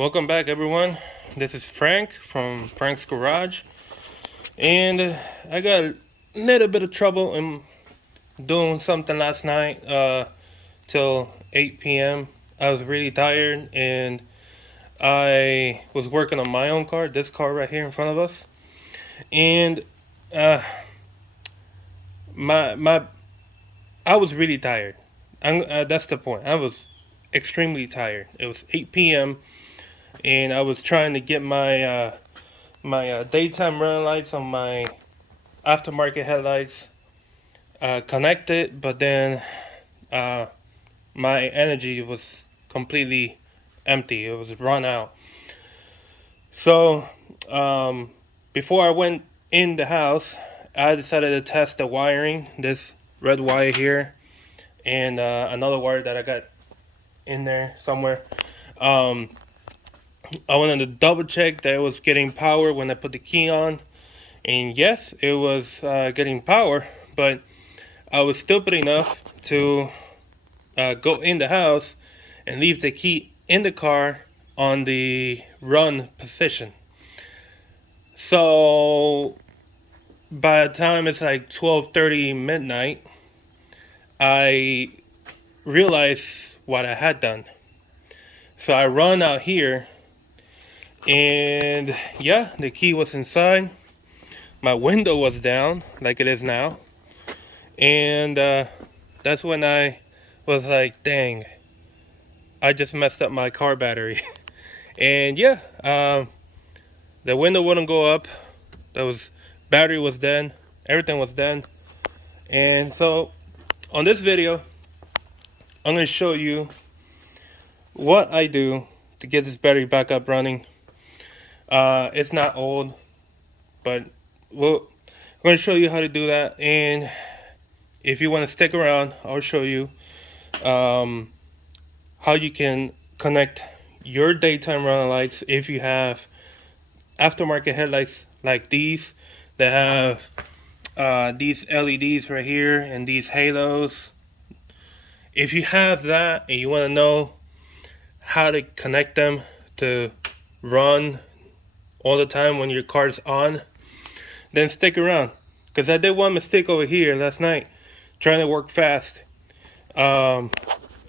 Welcome back, everyone. This is Frank from Frank's Garage, and I got a little bit of trouble in doing something last night till 8 p.m. I was really tired, and I was working on my own car, this car right here in front of us, and I was really tired. That's the point. I was extremely tired. It was 8 p.m. and I was trying to get my daytime running lights on my aftermarket headlights connected, but then my energy was completely empty. It was run out. So before I went in the house, I decided to test the wiring, this red wire here and another wire that I got in there somewhere. I wanted to double check that it was getting power when I put the key on, and yes, it was getting power, but I was stupid enough to go in the house and leave the key in the car on the run position. So by the time it's like 12:30 midnight, I realized what I had done. So I run out here, and yeah, the key was inside. My window was down like it is now, and that's when I was like, dang, I just messed up my car battery. And yeah, the window wouldn't go up. Battery was dead, everything was dead. And so on this video, I'm going to show you what I do to get this battery back up running. It's not old, but I'm going to show you how to do that. And if you want to stick around, I'll show you how you can connect your daytime running lights if you have aftermarket headlights like these that have these LEDs right here and these halos. If you have that and you want to know how to connect them to run all the time when your car's on, then stick around, because I did one mistake over here last night trying to work fast, and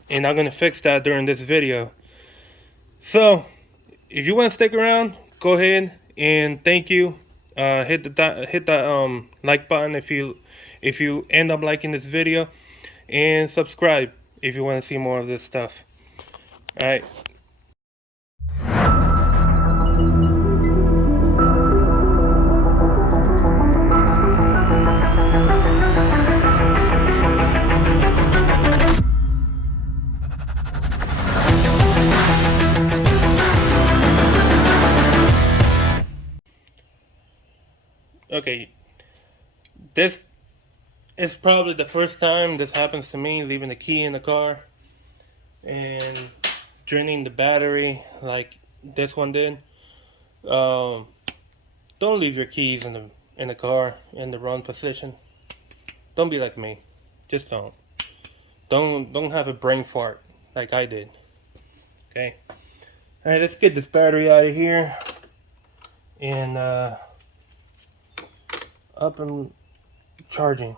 I'm gonna fix that during this video. So if you want to stick around, go ahead and thank you. Hit the like button if you end up liking this video, and subscribe if you want to see more of this stuff. All right. Okay, this is probably the first time this happens to me, leaving the key in the car and draining the battery like this one did. Don't leave your keys in the car in the wrong position. Don't be like me. Just don't have a brain fart like I did. Okay. All right, let's get this battery out of here and up and charging.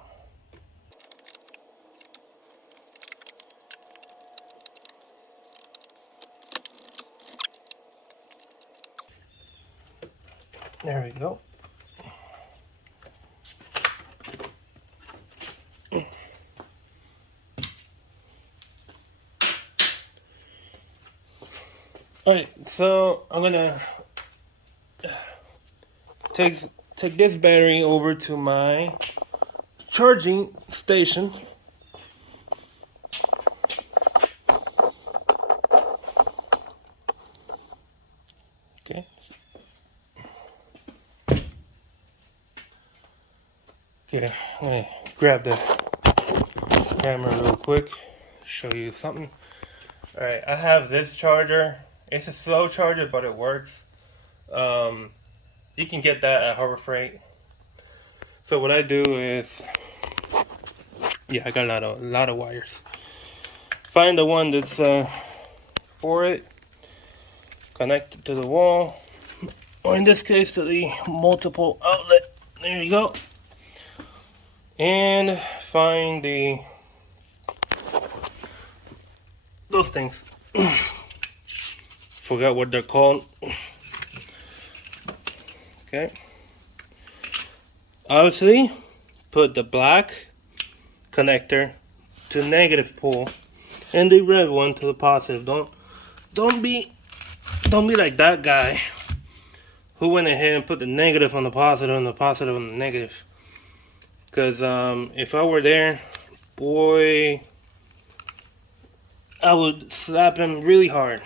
There we go. Alright, so I'm gonna take this battery over to my charging station. Okay. Okay, I'm gonna grab the camera real quick, show you something. Alright, I have this charger. It's a slow charger, but it works. You can get that at Harbor Freight. So what I do is, yeah, I got a lot of wires. Find the one that's for it, connect it to the wall, or in this case to the multiple outlet. There you go. And find those things. Forgot what they're called. Okay. Obviously, put the black connector to negative pole and the red one to the positive. Don't be like that guy who went ahead and put the negative on the positive and the positive on the negative. Because if I were there, boy, I would slap him really hard.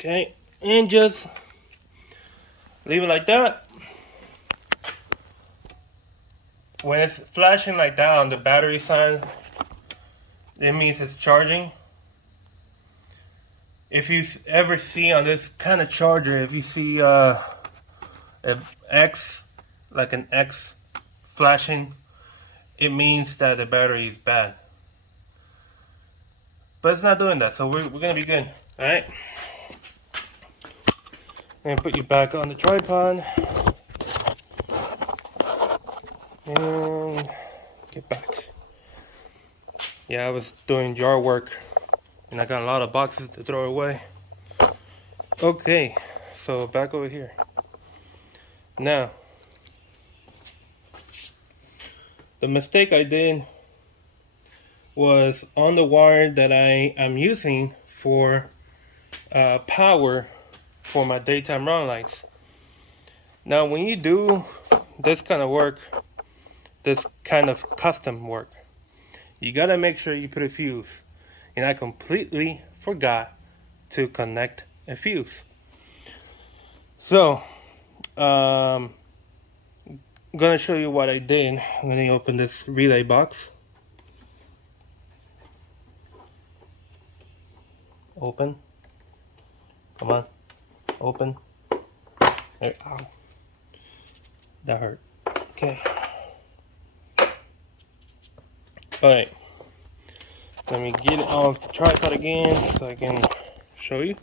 Okay, and just leave it like that. When it's flashing like that on the battery side, it means it's charging. If you ever see on this kind of charger, if you see an X, like an X flashing, it means that the battery is bad. But it's not doing that, so we're gonna be good. All right. And put you back on the tripod. And get back. Yeah, I was doing yard work and I got a lot of boxes to throw away. Okay, so back over here. Now, the mistake I did was on the wire that I am using for power for my daytime running lights. Now, when you do this kind of work, this kind of custom work, you gotta make sure you put a fuse. And I completely forgot to connect a fuse. So, I'm gonna show you what I did. I'm gonna open this relay box. Open. Come on. Open. There. Ow. That hurt. Okay. Alright. Let me get it off the tripod again so I can show you.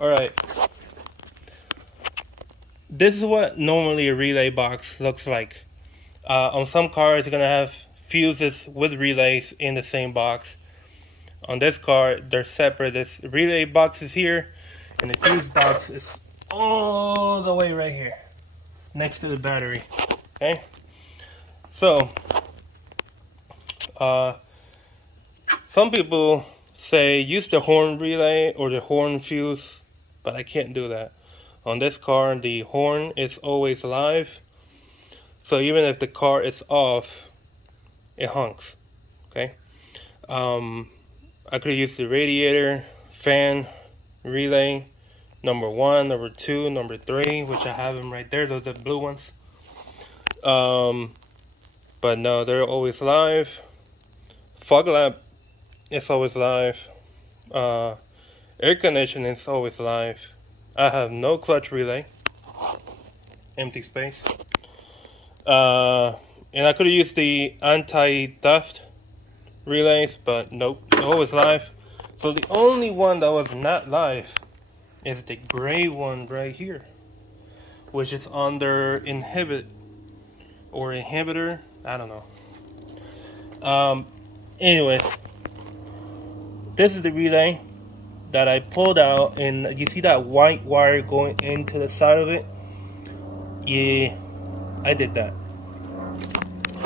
Alright. This is what normally a relay box looks like. On some cars, you're going to have fuses with relays in the same box. On this car, they're separate. This relay box is here, and the fuse box is all the way right here, next to the battery. Okay? So, some people say use the horn relay or the horn fuse, but I can't do that. On this car, the horn is always live, so even if the car is off, it honks. Okay. I could use the radiator, fan, relay, number 1, number 2, number 3, which I have them right there. Those are the blue ones. But no, they're always live. Fog lamp is always live. Air conditioning is always live. I have no clutch relay. Empty space. And I could have used the anti-theft relays, but nope, always live. So the only one that was not live is the gray one right here, which is under inhibitor, I don't know. Anyway, this is the relay that I pulled out, and you see that white wire going into the side of it? Yeah, I did that.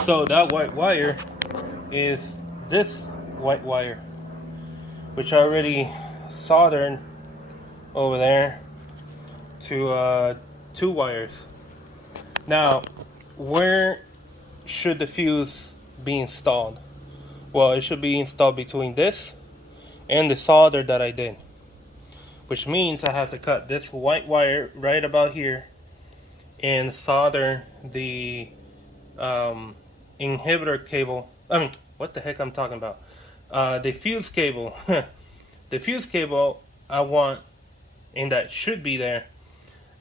So that white wire is this white wire, which I already soldered over there to 2 wires. Now, where should the fuse be installed? Well, it should be installed between this and the solder that I did, which means I have to cut this white wire right about here and solder the inhibitor cable. I mean, what the heck I'm talking about? The fuse cable. The fuse cable I want, and that should be there.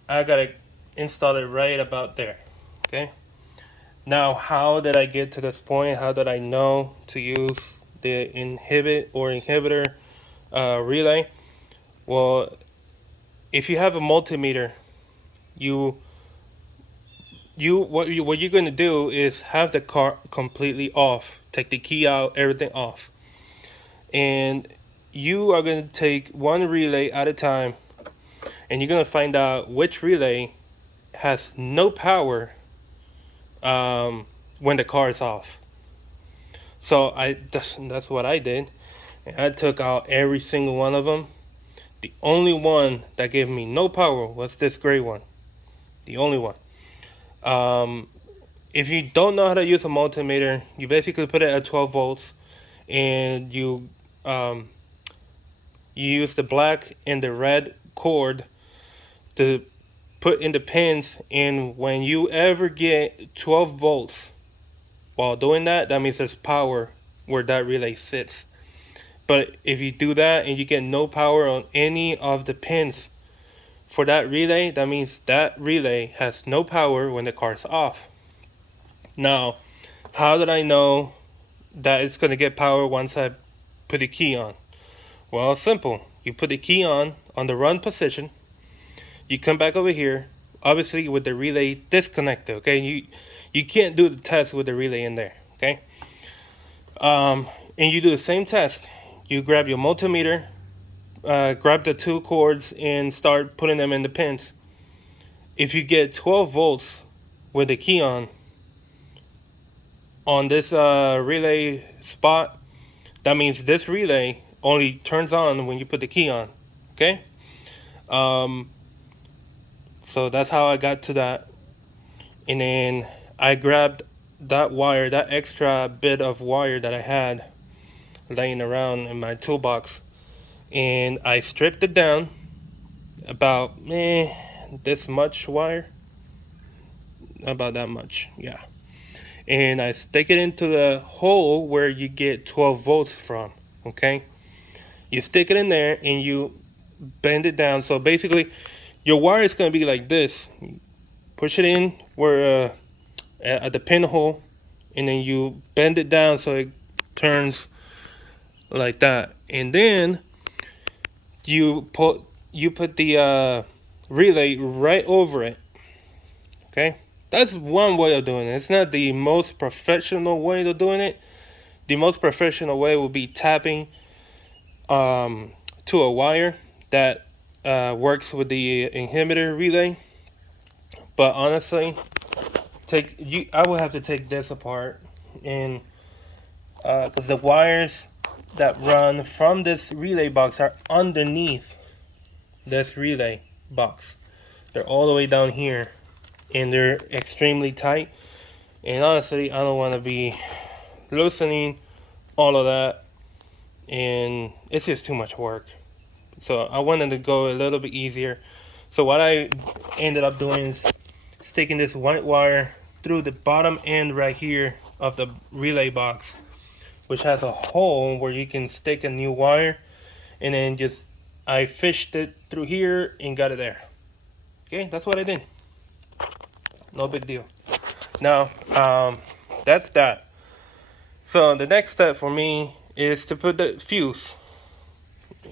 I gotta install it right about there. Okay. Now, how did I get to this point? How did I know to use the inhibitor relay? Well, if you have a multimeter, what you're going to do is have the car completely off, take the key out, everything off, and you are going to take one relay at a time, and you're going to find out which relay has no power when the car is off. So that's what I did. And I took out every single one of them. The only one that gave me no power was this gray one. The only one. If you don't know how to use a multimeter, you basically put it at 12 volts, and you use the black and the red cord to put in the pins, and when you ever get 12 volts while doing that, that means there's power where that relay sits. But if you do that and you get no power on any of the pins for that relay, that means that relay has no power when the car's off. Now, how did I know that it's going to get power once I put the key on? Well, it's simple. You put the key on the run position. You come back over here, obviously with the relay disconnected, okay? You can't do the test with the relay in there, okay? And you do the same test. You grab your multimeter, grab the two cords, and start putting them in the pins. If you get 12 volts with the key on this relay spot, that means this relay only turns on when you put the key on, okay? So that's how I got to that. And then I grabbed that wire, that extra bit of wire that I had laying around in my toolbox, and I stripped it down about this much wire, about that much, yeah. And I stick it into the hole where you get 12 volts from, okay? You stick it in there and you bend it down. So basically your wire is going to be like this. Push it in where at the pinhole, and then you bend it down so it turns like that. And then you put the relay right over it, okay? That's one way of doing it. It's not the most professional way of doing it. The most professional way would be tapping to a wire that works with the inhibitor relay. But honestly, I would have to take this apart, and because the wires that run from this relay box are underneath this relay box. They're all the way down here, and they're extremely tight. And honestly, I don't want to be loosening all of that, and it's just too much work. So I wanted to go a little bit easier. So what I ended up doing is sticking this white wire through the bottom end right here of the relay box, which has a hole where you can stick a new wire, and then I fished it through here and got it there. Okay, that's what I did. No big deal. Now, that's that. So the next step for me is to put the fuse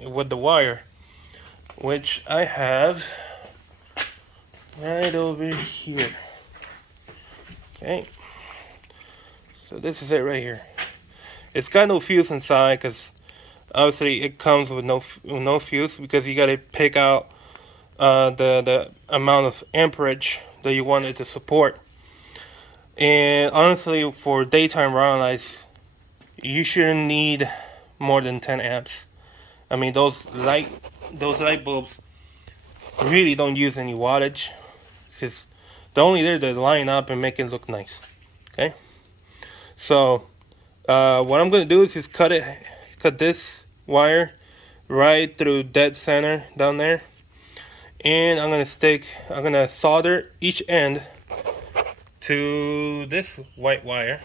with the wire, which I have right over here. Okay, so this is it right here. It's got no fuse inside because obviously it comes with no fuse, because you got to pick out the amount of amperage that you want it to support. And honestly, for daytime running lights, you shouldn't need more than 10 amps. I mean, those light bulbs really don't use any wattage. It's just, they're only there to line up and make it look nice. Okay, so what I'm going to do is just cut this wire right through dead center down there, and I'm going to solder each end to this white wire,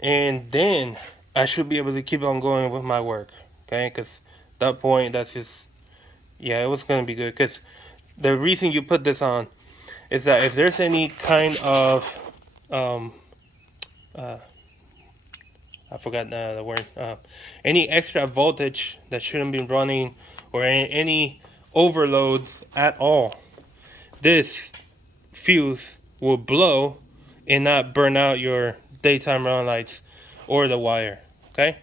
and then I should be able to keep on going with my work. Okay, because at that point, that's just, yeah, it was going to be good. Because the reason you put this on is that if there's any kind of I forgot the word. Any extra voltage that shouldn't be running, or any overloads at all, this fuse will blow and not burn out your daytime running lights or the wire. Okay,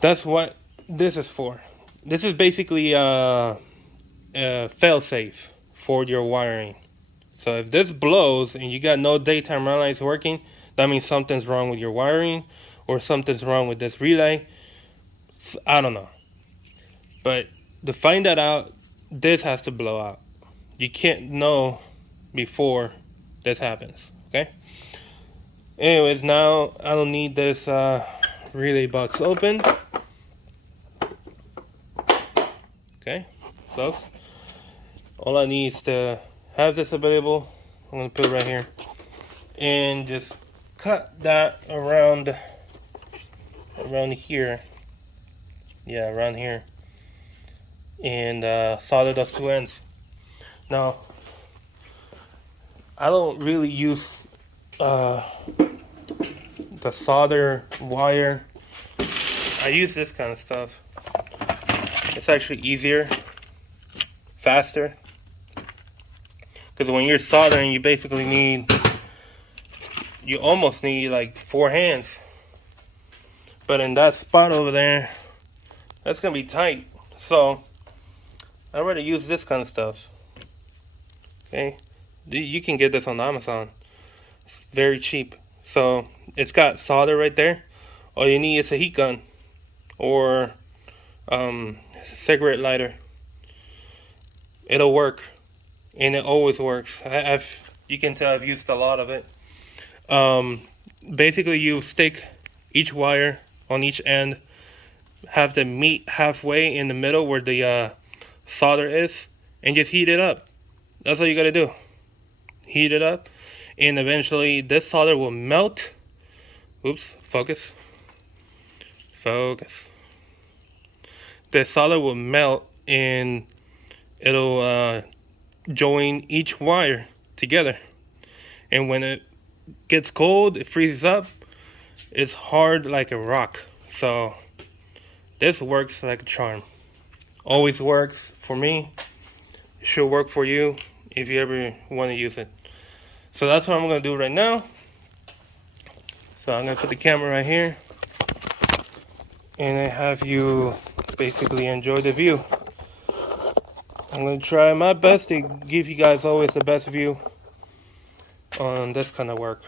that's what this is for. This is basically a fail-safe for your wiring. So if this blows and you got no daytime run lights working, that means something's wrong with your wiring or something's wrong with this relay. I don't know. But to find that out, this has to blow out. You can't know before this happens. Okay? Anyways, now I don't need this relay box open. Okay, close. All I need is to have this available. I'm going to put it right here. And just cut that around here. Yeah, around here. And solder those two ends. Now, I don't really use the solder wire. I use this kind of stuff. It's actually easier, faster. Because when you're soldering, you almost need like 4 hands. But in that spot over there, that's gonna be tight. So I'd rather use this kind of stuff. Okay, you can get this on Amazon. It's very cheap. So it's got solder right there. All you need is a heat gun or cigarette lighter. It'll work, and it always works. You can tell I've used a lot of it. Basically, you stick each wire on each end, have them meet halfway in the middle where the solder is, and just heat it up. That's all you gotta do. Heat it up, and eventually this solder will melt. Oops, focus. The solder will melt, and it'll join each wire together. And when it gets cold, it freezes up. It's hard like a rock. So this works like a charm. Always works for me. It should work for you if you ever want to use it. So that's what I'm going to do right now. So I'm going to put the camera right here, and I have you basically enjoy the view. I'm going to try my best to give you guys always the best view on this kind of work.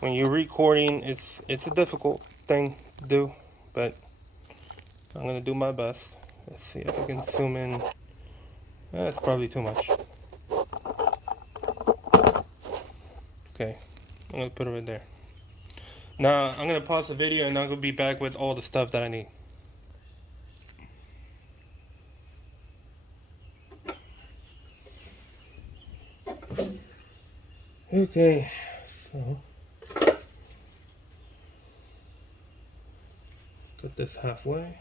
When you're recording, it's a difficult thing to do, but I'm going to do my best. Let's see if I can zoom in. That's probably too much. Okay, I'm going to put it right there. Now, I'm going to pause the video, and I'm going to be back with all the stuff that I need. Okay, so cut this halfway.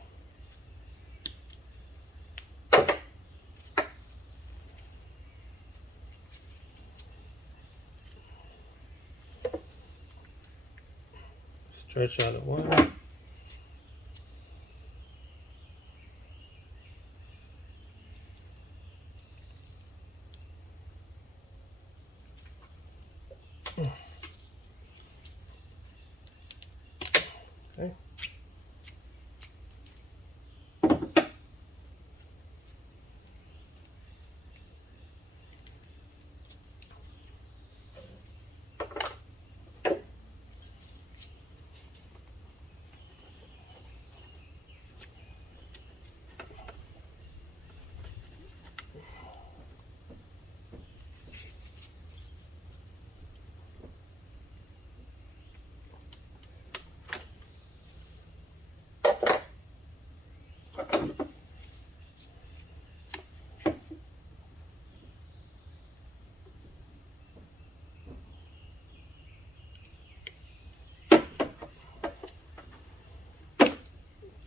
Stretch out the wire. Okay.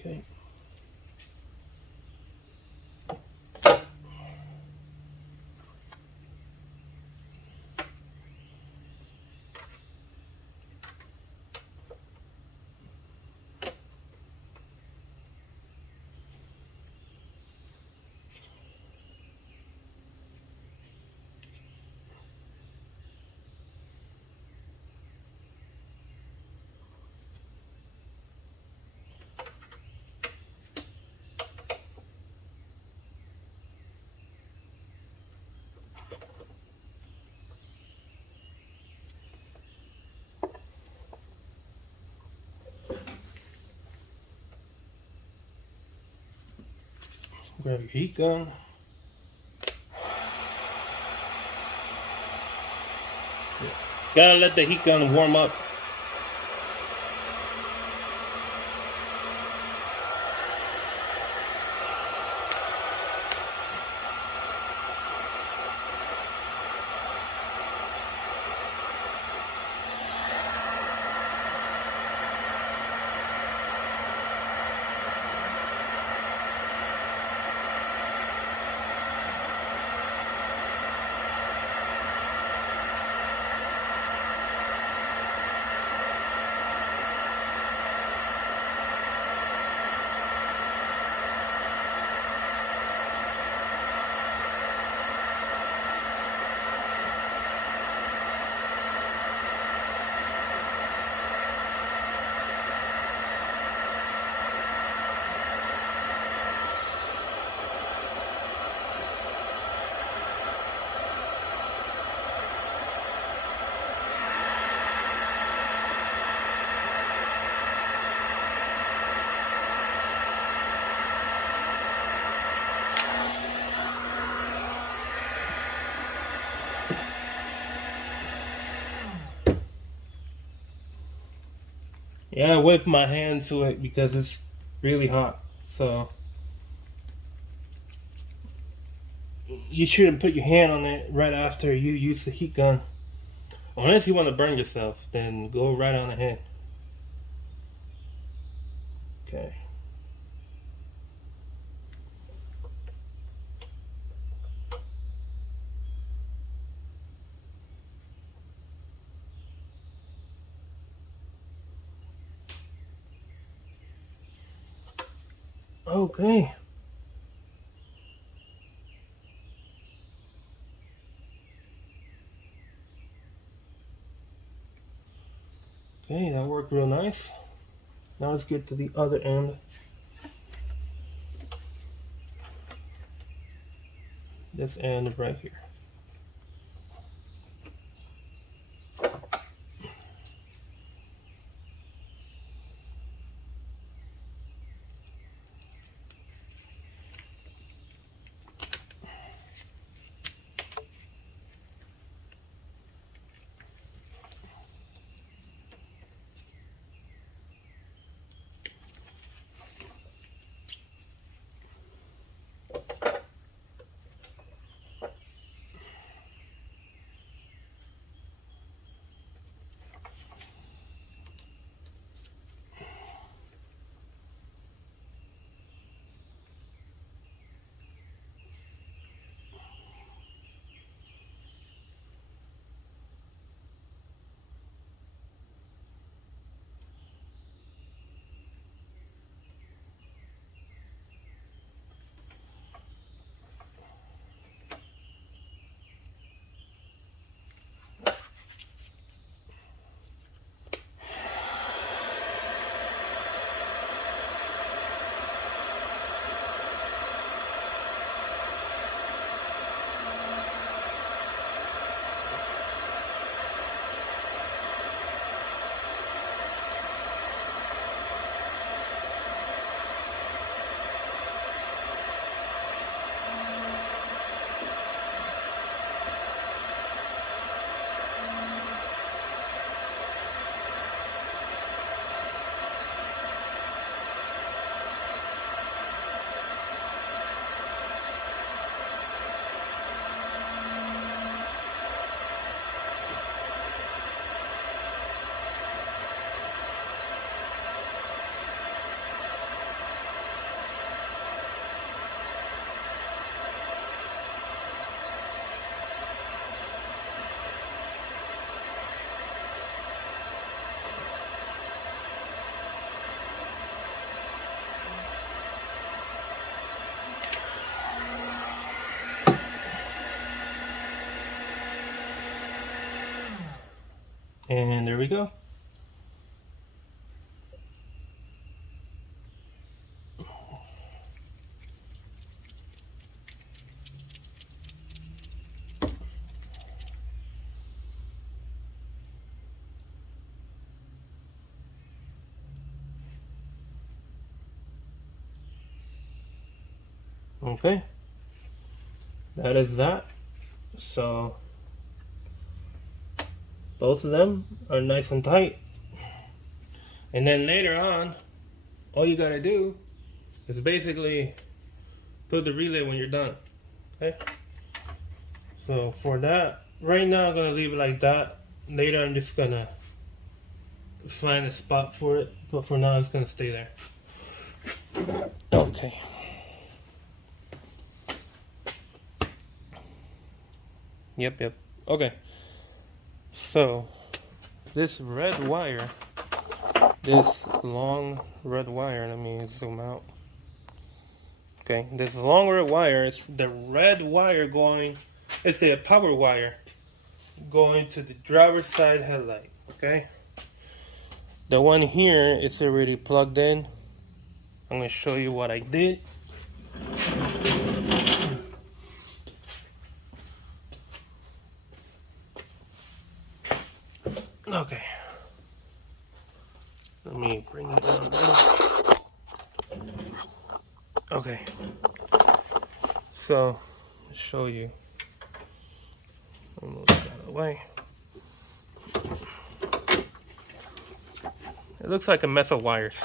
Okay. Grab your heat gun. Gotta let the heat gun warm up. Yeah, I whip my hand to it because it's really hot. So you shouldn't put your hand on it right after you use the heat gun. Unless you want to burn yourself, then go right on ahead. Okay. Okay. Okay, that worked real nice. Now let's get to the other end. This end right here. And there we go. Okay, that is that. So both of them are nice and tight. And then later on, all you gotta do is basically put the relay when you're done. Okay. So for that, right now I'm gonna leave it like that. Later I'm just gonna find a spot for it, but for now it's gonna stay there. Okay. Yep. Okay. So this red wire, this long red wire, let me zoom out. Okay, this long red wire is the red wire going, it's the power wire going to the driver's side headlight. Okay, the one here is already plugged in. I'm going to show you what I did. Okay, let me bring it down there. Okay, so show you. I'll move that away. It looks like a mess of wires,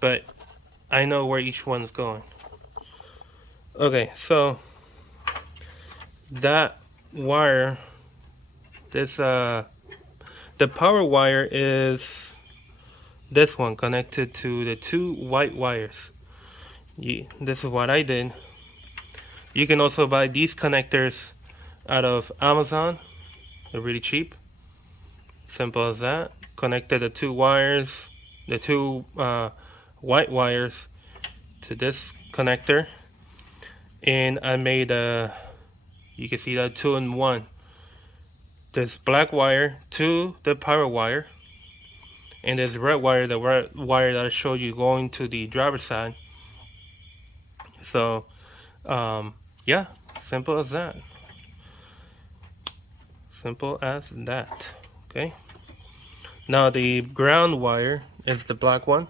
but I know where each one's going. Okay, so that wire, this the power wire is this one connected to the two white wires. This is what I did. You can also buy these connectors out of Amazon. They're really cheap. Simple as that. Connected the two wires, the two white wires to this connector, and I made a, you can see that 2-in-1. This black wire to the power wire, and this red wire, the red wire that I showed you going to the driver's side. So yeah, simple as that. Simple as that. Okay, now the ground wire is the black one,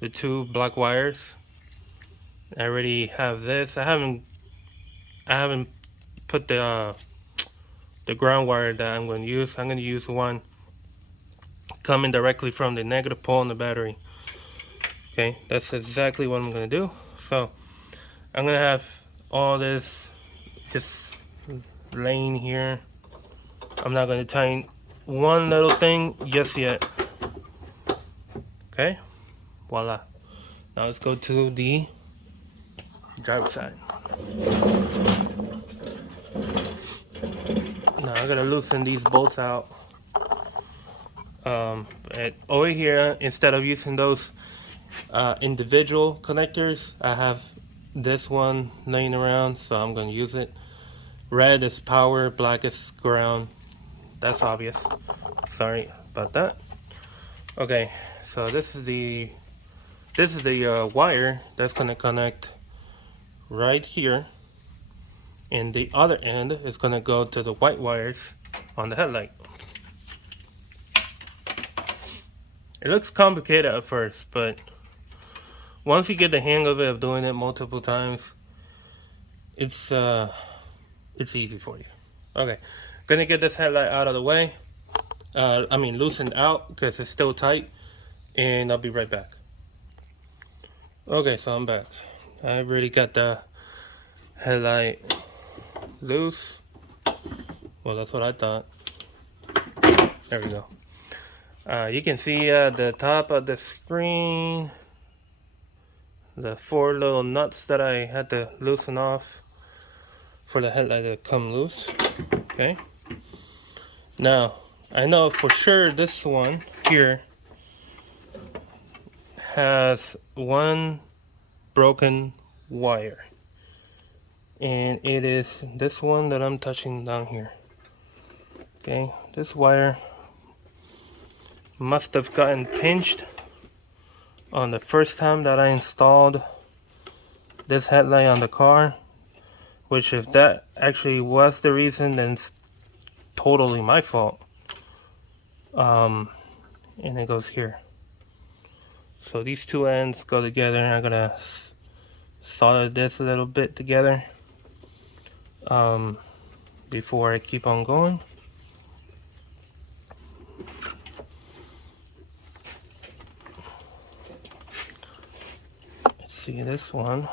the two black wires. I already have this. I haven't put the ground wire that I'm going to use. I'm going to use one coming directly from the negative pole in the battery. Okay, that's exactly what I'm going to do. So I'm going to have all this just laying here. I'm not going to tighten one little thing just yet. Okay, voila. Now let's go to the driver's side. Now I'm gonna loosen these bolts out. Over here, instead of using those individual connectors, I have this one laying around, so I'm gonna use it. Red is power, black is ground. That's obvious. Sorry about that. Okay, so this is the wire that's gonna connect right here, and the other end is gonna go to the white wires on the headlight. It looks complicated at first, but once you get the hang of it, of doing it multiple times, it's easy for you. Okay, gonna get this headlight out of the way. Loosened out because it's still tight, and I'll be right back. Okay, so I'm back. I already got the headlight loose. Well, that's what I thought. There we go. You can see at the top of the screen the 4 little nuts that I had to loosen off for the headlight to come loose. Okay. Now, I know for sure this one here has one broken wire, and it is this one that I'm touching down here. Okay, this wire must have gotten pinched on the first time that I installed this headlight on the car, which if that actually was the reason, then it's totally my fault. And it goes here. So these two ends go together, and I'm gonna solder this a little bit together before I keep on going. Let's see this one.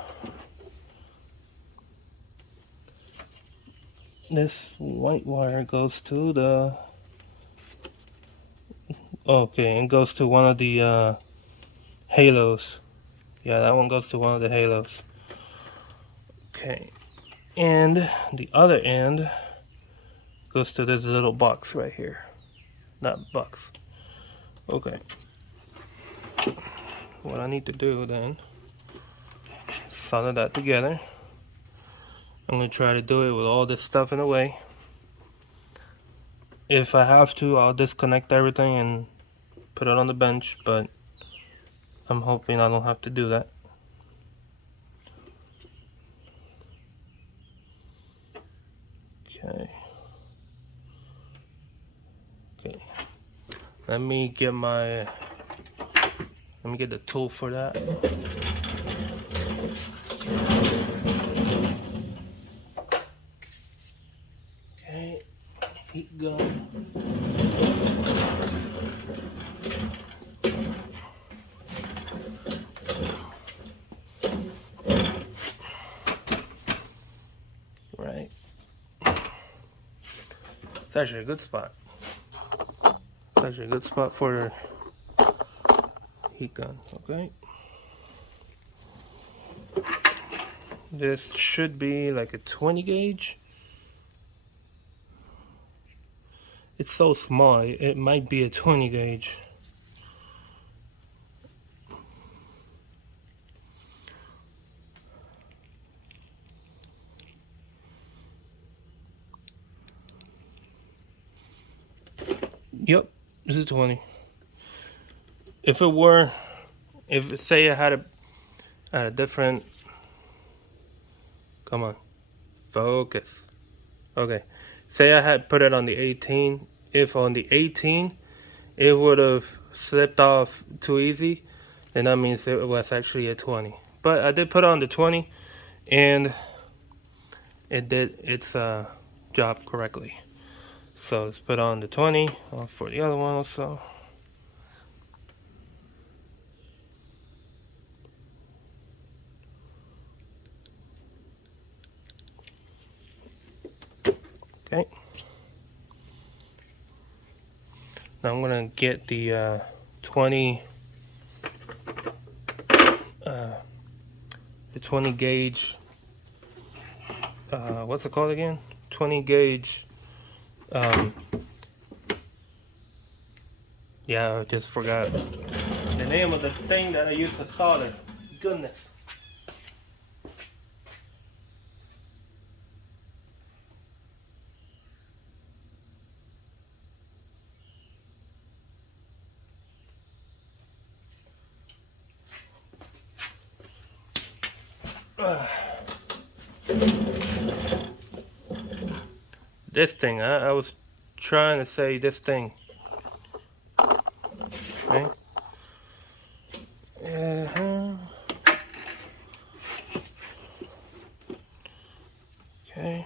This white wire goes to the, okay, it goes to one of the halos. Yeah, that one goes to one of the halos. Okay, and the other end goes to this little box right here. Not box. Okay. What I need to do then, solder that together. I'm going to try to do it with all this stuff in the way. If I have to, I'll disconnect everything and put it on the bench, but I'm hoping I don't have to do that. Okay. Okay. Let me get the tool for that. Okay, heat gun. Right. It's actually a good spot. It's actually a good spot for heat gun. Okay. This should be like a 20 gauge. It's so small, it might be a 20 gauge. Yep, this is 20. If it were, if say I had a different, come on, focus. Okay, say I had put it on the 18. If on the 18 it would have slipped off too easy, then that means it was actually a 20. But I did put on the 20, and it did its job correctly. So let's put on the 20 for the other one also. Okay. Now I'm gonna get the 20 gauge. What's it called again? 20 gauge. Yeah, I just forgot the name of the thing that I use to solder. Goodness. This thing, I was trying to say this thing. Okay. Okay.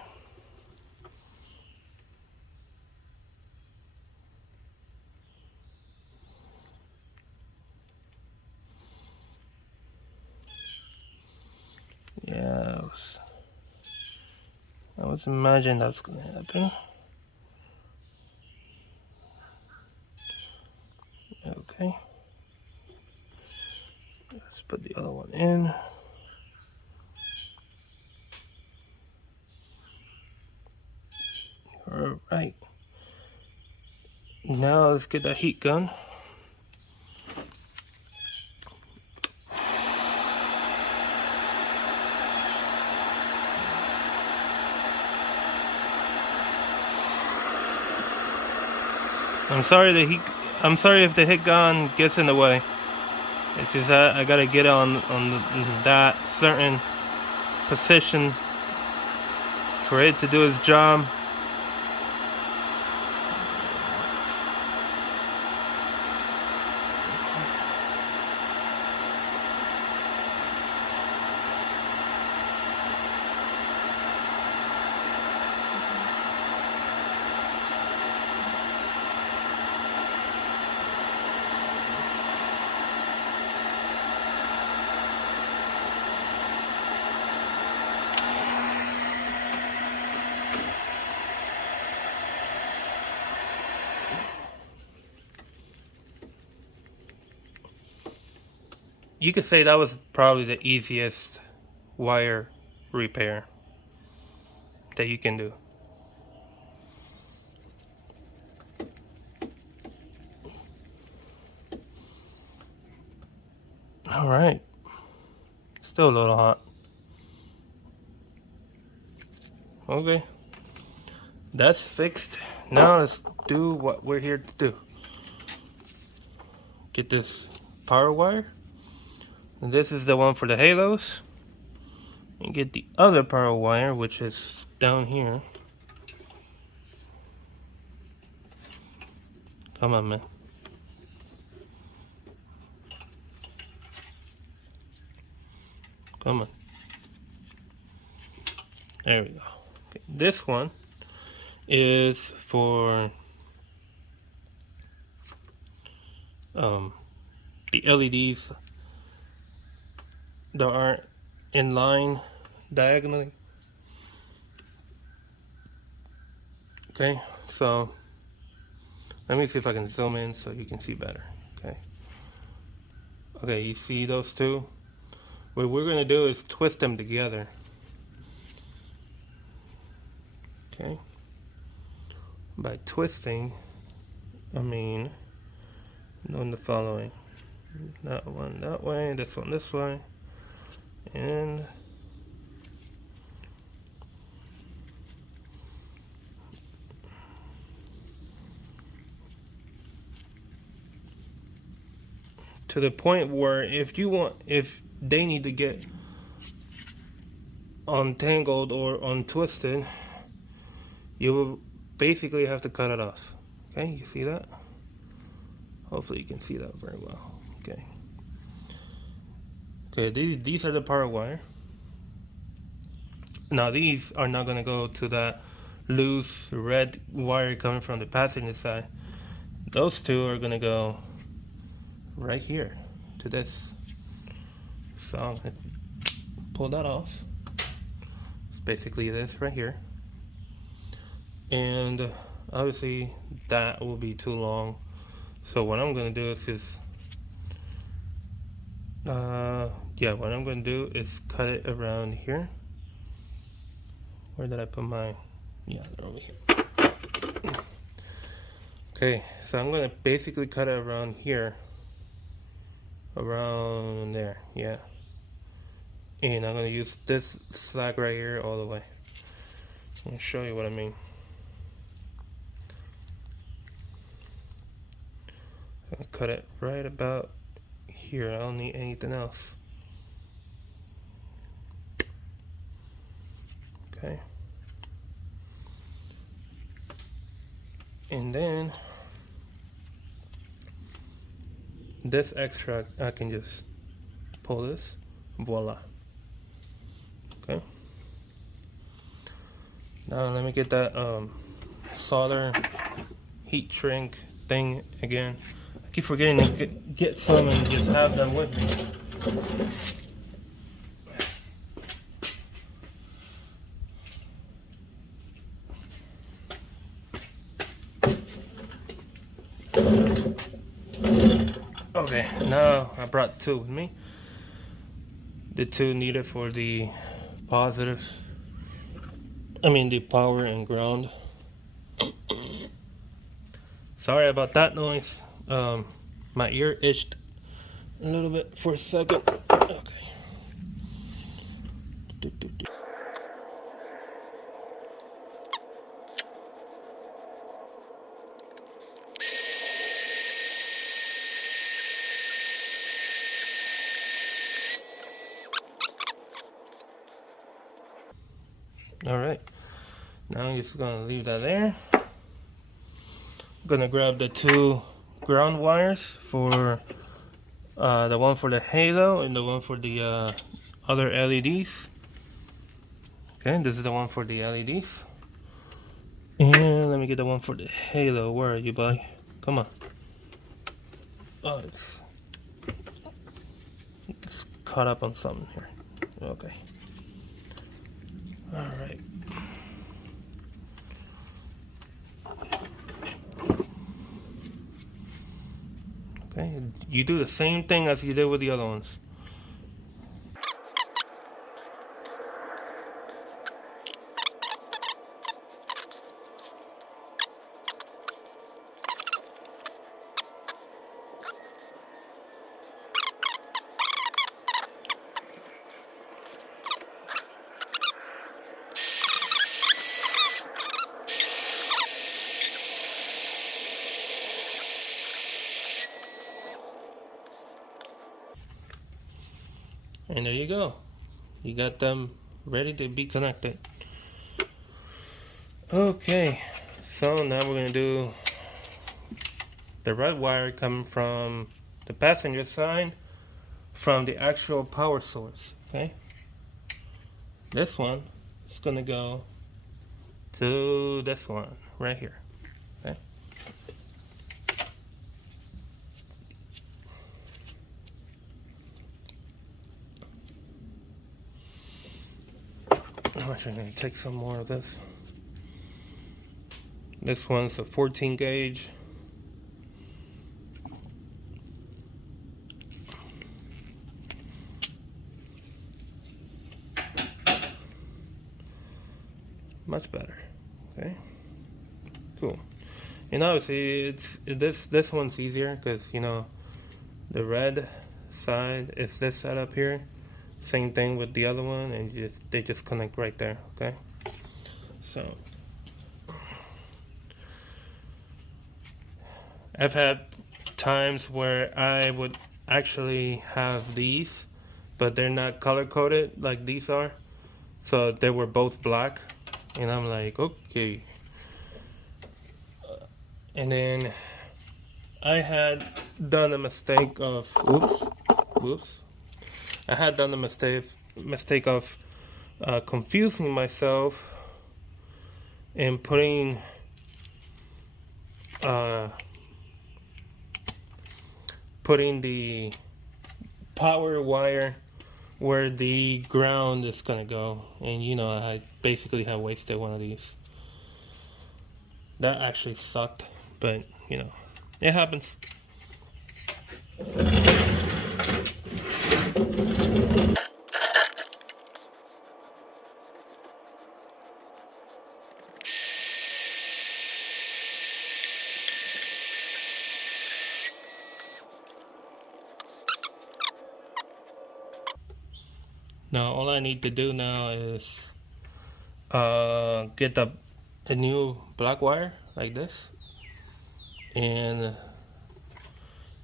Yeah, I was imagining that was gonna happen. Okay. Let's put the other one in. Alright. Now let's get that heat gun. I'm sorry if the heat gun gets in the way. It's just that I gotta get on that certain position for it to do its job. you could say that was probably the easiest wire repair that you can do. All right, still a little hot. Okay, that's fixed. Now let's do what we're here to do. Get this power wire, and this is the one for the halos, and get the other power wire, which is down here. Come on, man. Come on. There we go. Okay. This one is for the LEDs that aren't in line diagonally. Okay, so let me see if I can zoom in so you can see better. Okay, you see those two? What we're gonna do is twist them together. Okay, by twisting I mean doing the following: that one that way, this one this way, and to the point where if they need to get untangled or untwisted, you will basically have to cut it off. Okay, you see that? Hopefully you can see that very well. Okay, these are the power wire. Now these are not going to go to that loose red wire coming from the passenger side. Those two are going to go right here to this. So I'm going to pull that off. It's basically this right here. And obviously that will be too long. So what I'm going to do is just what I'm going to do is cut it around here. Where did I put mine? Yeah, they're over here. Okay, so I'm going to basically cut it around here. Around there, yeah. And I'm going to use this slack right here all the way. I'm going to show you what I mean. I'm going to cut it right about here. I don't need anything else. Okay. And then this extra, I can just pull this, voila. Okay. Now let me get that solder heat shrink thing again. I keep forgetting to get some and just have them with me. Okay, now I brought two with me. The two needed for the positive. The power and ground. Sorry about that noise. My ear itched a little bit for a second. Okay. Alright, now I'm just gonna leave that there. I'm gonna grab the two ground wires for the one for the halo and the one for the other LEDs. Okay, this is the one for the LEDs. And let me get the one for the halo. Where are you, buddy? Come on. Oh, it's caught up on something here. Okay. Alright. Okay, you do the same thing as you did with the other ones. And there you go. You got them ready to be connected. Okay, so now we're going to do the red wire coming from the passenger side from the actual power source. Okay, this one is going to go to this one right here. Okay. I'm actually going to take some more of this. This one's a 14 gauge. Much better. Okay. Cool. And obviously this one's easier because, you know, the red side is this side up here. Same thing with the other one, and they just connect right there. Okay. So I've had times where I would actually have these, but they're not color coded like these are. So they were both black, and I'm like, okay. And then I had done a mistake of, oops. I had done the mistake of confusing myself and putting the power wire where the ground is gonna go, and you know, I basically have wasted one of these. That actually sucked, but you know, it happens. Now all I need to do now is get a new black wire like this and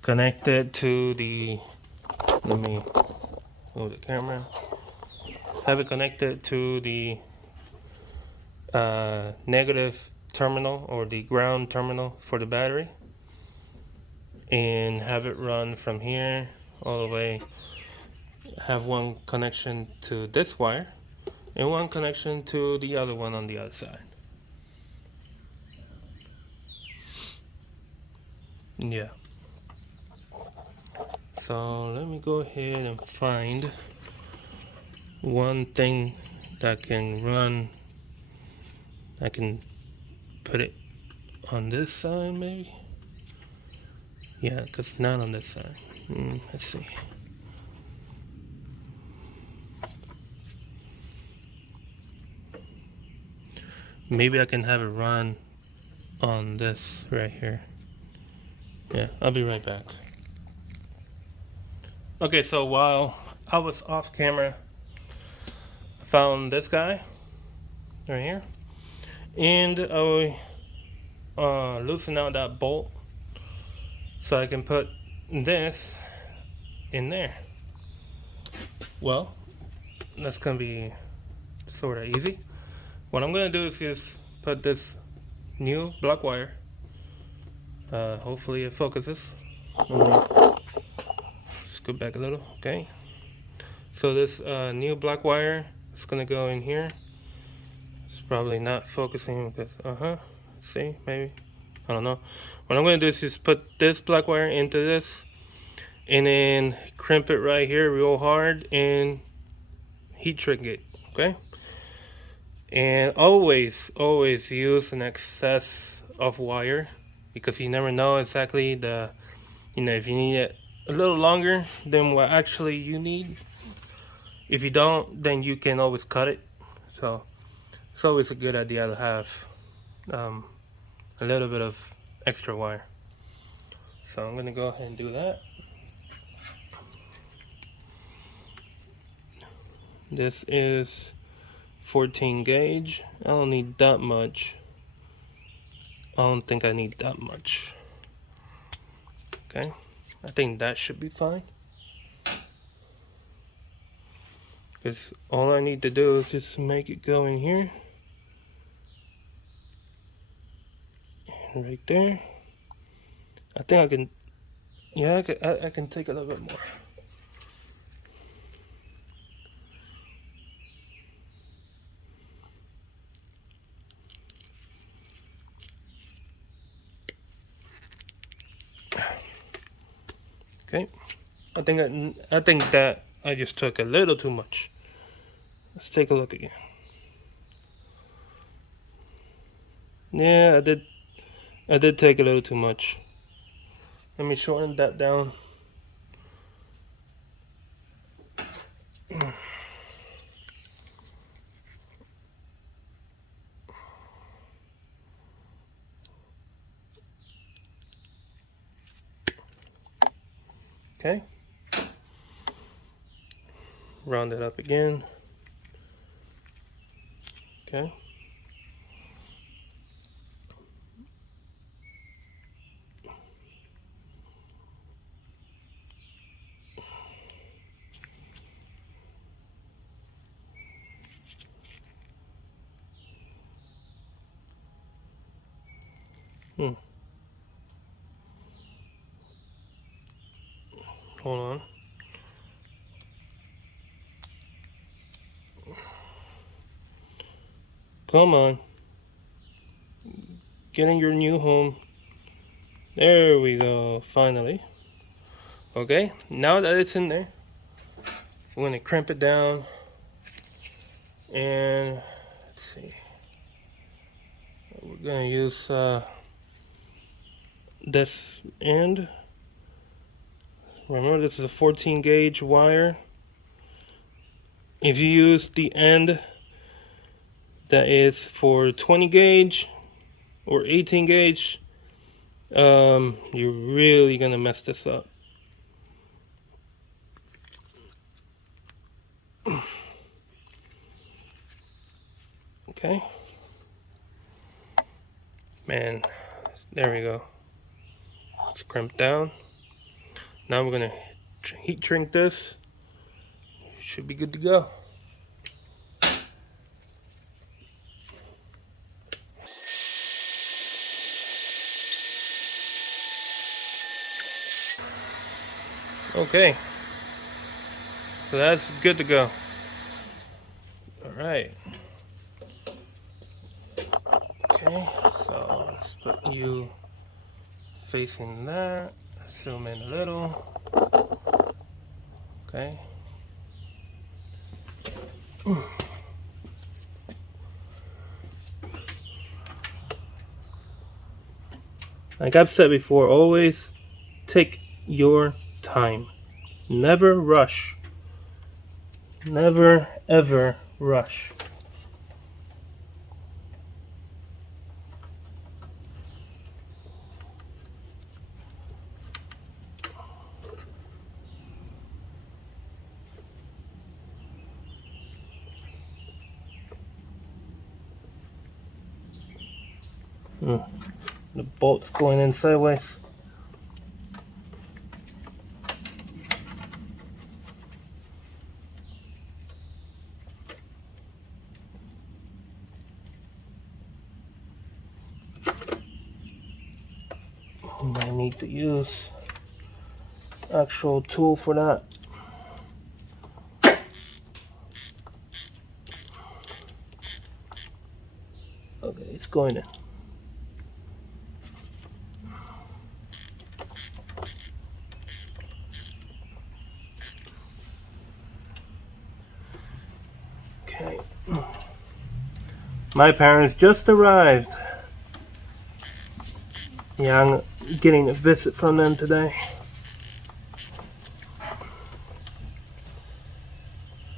connect it to the, let me move the camera, have it connected to the negative terminal or the ground terminal for the battery, and have it run from here all the way. Have one connection to this wire and one connection to the other one on the other side. Yeah. So let me go ahead and find one thing that can run. I can put it on this side maybe. Yeah, because not on this side. Let's see. Maybe I can have it run on this right here. Yeah, I'll be right back. Okay, so while I was off camera, I found this guy right here, and I loosen out that bolt so I can put this in there. Well, that's gonna be sort of easy. What I'm gonna do is just put this new black wire. Hopefully it focuses. Scoot back a little. Okay. So this new black wire is gonna go in here. It's probably not focusing because see, maybe, I don't know. What I'm gonna do is just put this black wire into this, and then crimp it right here real hard and heat shrink it. Okay. And always use an excess of wire, because you never know exactly the, you know, if you need it a little longer than what actually you need. If you don't, then you can always cut it. So it's always a good idea to have a little bit of extra wire. So I'm gonna go ahead and do that. This is 14 gauge. I don't need that much. I don't think I need that much. Okay, I think that should be fine. because all I need to do is just make it go in here and right there. I think I can, yeah, I can take a little bit more. Okay, I think that I just took a little too much. Let's take a look again. Yeah, I did take a little too much. Let me shorten that down. Okay. Round it up again. Okay. Hold on. Come on. Get in your new home. There we go, finally. Okay, now that it's in there, I'm gonna crimp it down and let's see. We're gonna use this end. Remember, this is a 14 gauge wire. If you use the end that is for 20 gauge or 18 gauge, you're really gonna mess this up. Okay, man, there we go. It's crimped down. Now we're gonna heat shrink this. Should be good to go. Okay, so that's good to go. All right. Okay, so let's put you facing that. Zoom in a little. Okay. Like I've said before, always take your time. Never rush. Never ever rush. The bolt's going in sideways. I need to use actual tool for that. Okay, it's going in. Okay. My parents just arrived. Yeah, I'm getting a visit from them today.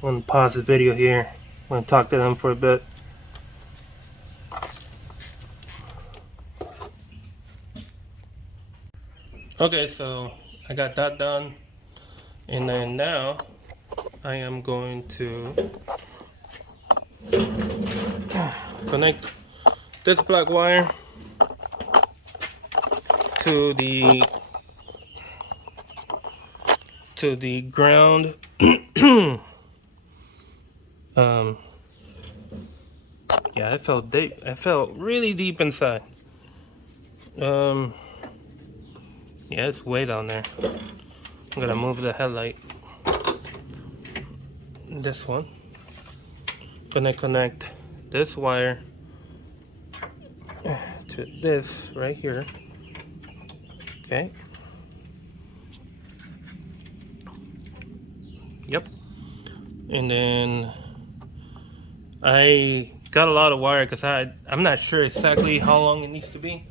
I'm gonna pause the video here. I'm gonna talk to them for a bit. Okay, so I got that done, and then now I am going to connect this black wire to the ground Yeah, I felt deep. I felt really deep inside. Yeah, it's way down there. I'm gonna move the headlight. This one. Gonna connect this wire to this right here. Okay. Yep. And then I got a lot of wire because I'm not sure exactly how long it needs to be.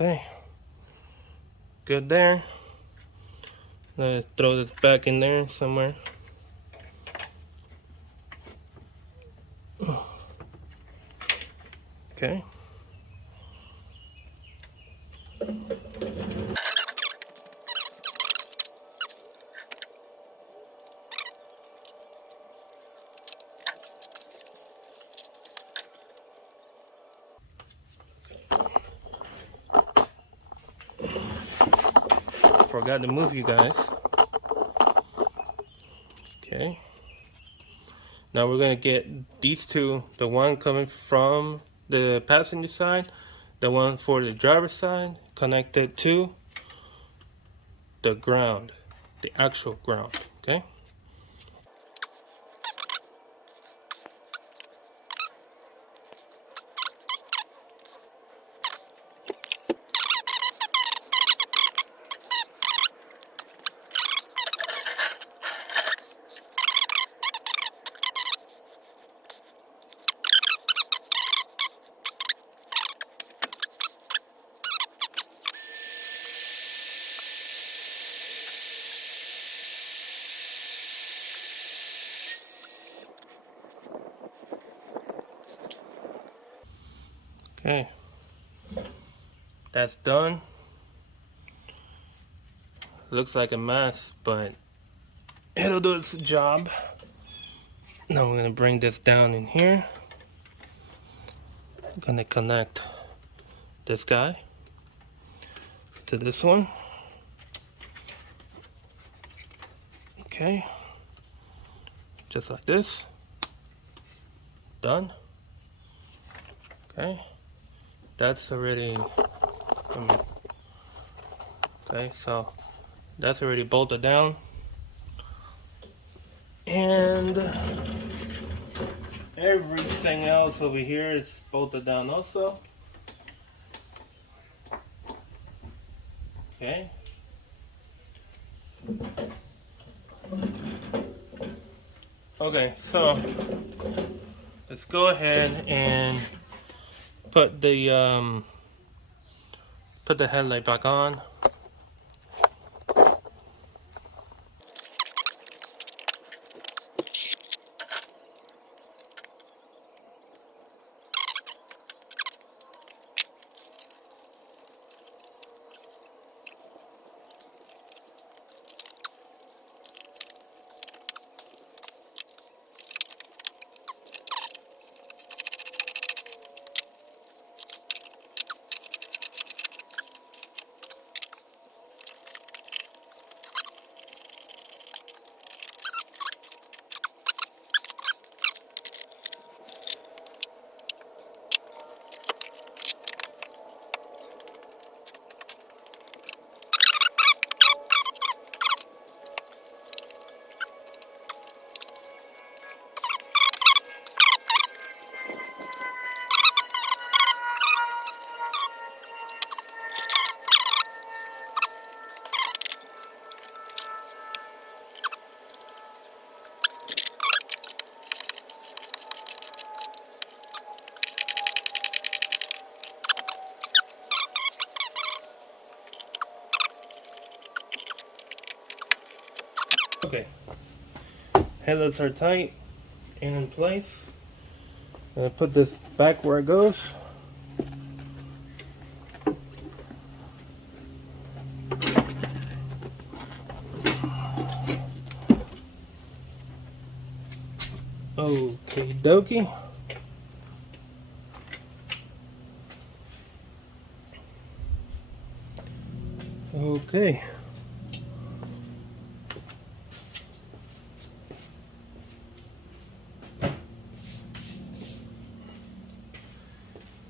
Okay, good there. Let's throw this back in there somewhere. Okay. Forgot to move you guys. Okay. Now we're gonna get these two, the one coming from the passenger side, the one for the driver's side, connected to the ground, the actual ground. Okay. Okay, that's done. Looks like a mess, but it'll do its job. Now we're gonna bring this down in here. I'm gonna connect this guy to this one. Okay, just like this. Done. Okay, that's already okay, so that's already bolted down, and everything else over here is bolted down also. Okay. Okay, so let's go ahead and put the headlight back on. Okay, headlights are tight and in place. And put this back where it goes. Okay, dokie. Okay.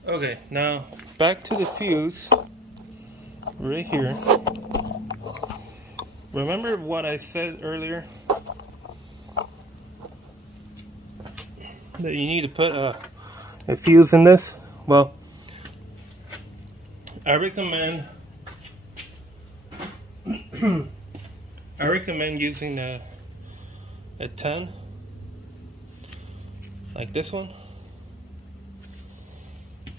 Okay, now back to the fuse right here. Remember what I said earlier? That you need to put a fuse in this? Well, I recommend using a 10 like this one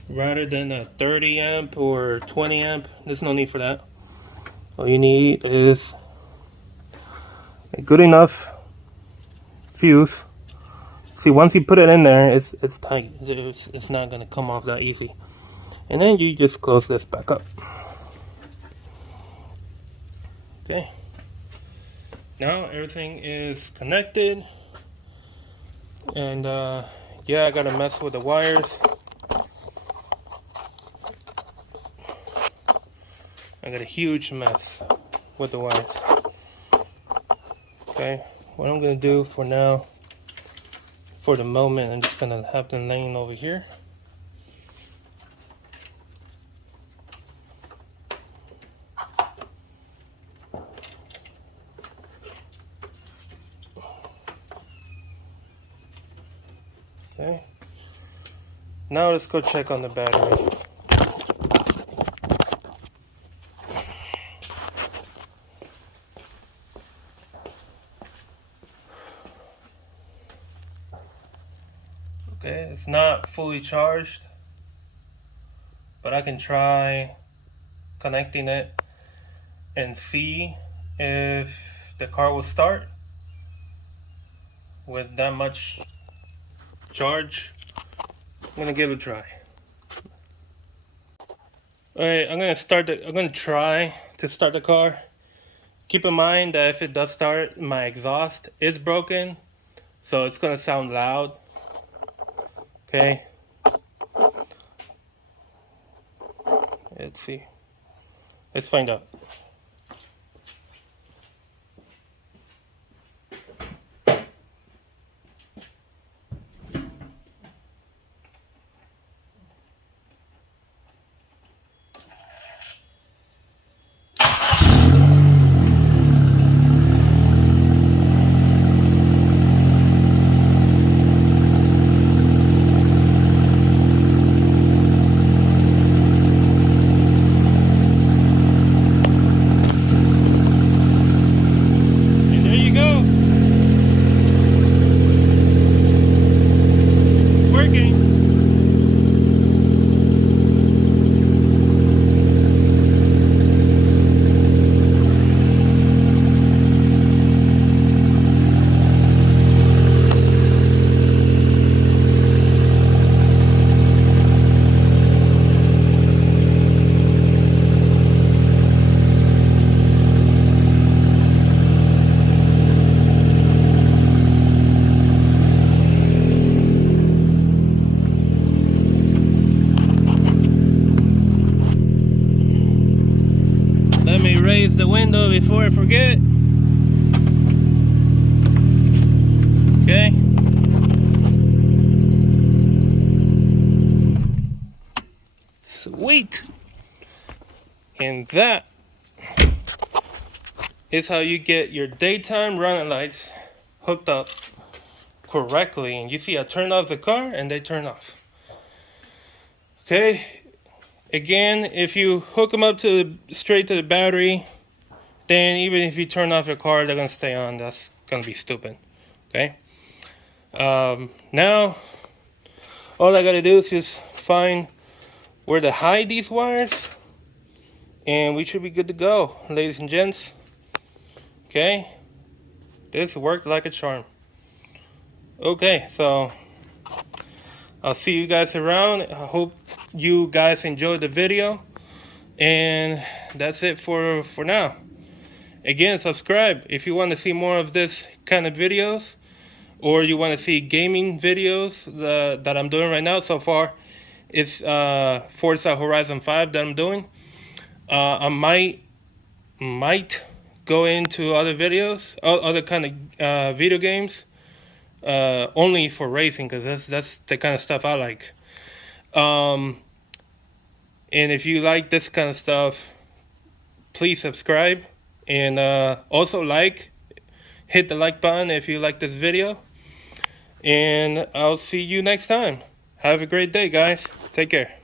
rather than a 30 amp or 20 amp. There's no need for that. All you need is a good enough fuse. See, once you put it in there, it's tight. It's not gonna come off that easy. And then you just close this back up. Okay. Now everything is connected. And yeah, I gotta mess with the wires. I got a huge mess with the wires. Okay, what I'm gonna do for now, for the moment, I'm just gonna have them laying over here. Okay, now let's go check on the battery. Okay, it's not fully charged, but I can try connecting it and see if the car will start with that much charge. I'm gonna give it a try. Alright, I'm gonna try to start the car. Keep in mind that if it does start, my exhaust is broken, so it's gonna sound loud. Okay. Let's see. Let's find out. Let me raise the window before I forget. Okay. Sweet. And that is how you get your daytime running lights hooked up correctly. And you see I turned off the car and they turn off. Okay. Again, if you hook them up to straight to the battery, then even if you turn off your car, they're gonna stay on. That's gonna be stupid. Okay. Now, all I gotta do is just find where to hide these wires, and we should be good to go, ladies and gents. Okay. This worked like a charm. Okay, so I'll see you guys around. I hope you guys enjoyed the video, and that's it for now. Again, subscribe if you want to see more of this kind of videos, or you want to see gaming videos that I'm doing right now. So far, it's Forza Horizon 5 that I'm doing. I might go into other videos, other kind of video games, only for racing, because that's the kind of stuff I like. And if you like this kind of stuff, please subscribe, and also hit the like button if you like this video. And I'll see you next time. Have a great day, guys. Take care.